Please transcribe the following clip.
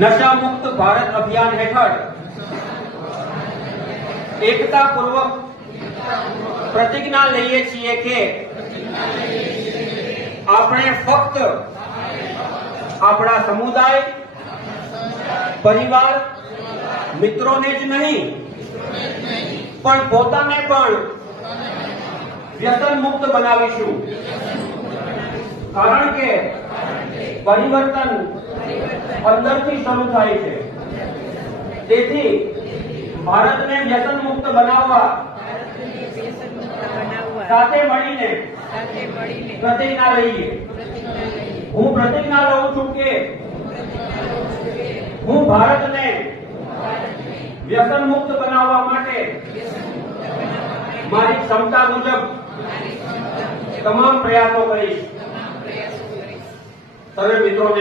નશા મુક્ત ભારત અભિયાન હેઠળ એકતાપૂર્વક પ્રતિજ્ઞા લઈએ છીએ કે આપણે ફક્ત આપણા સમુદાય, પરિવાર, મિત્રોને જ નહીં પણ પોતાને પણ વ્યસન મુક્ત બનાવીશું, કારણ કે પરિવર્તન અંદરથી શરૂ થાય છે। તેથી ભારતને વ્યસન મુક્ત બનાવવા સાથે મળીને પ્રતિજ્ઞા લઈએ। હું પ્રતિજ્ઞા લઉં છું કે હું ભારતને વ્યસન મુક્ત બનાવવા માટે મારી ક્ષમતા મુજબ તમામ પ્રયાસો કરીશ। સર્વે મિત્રોને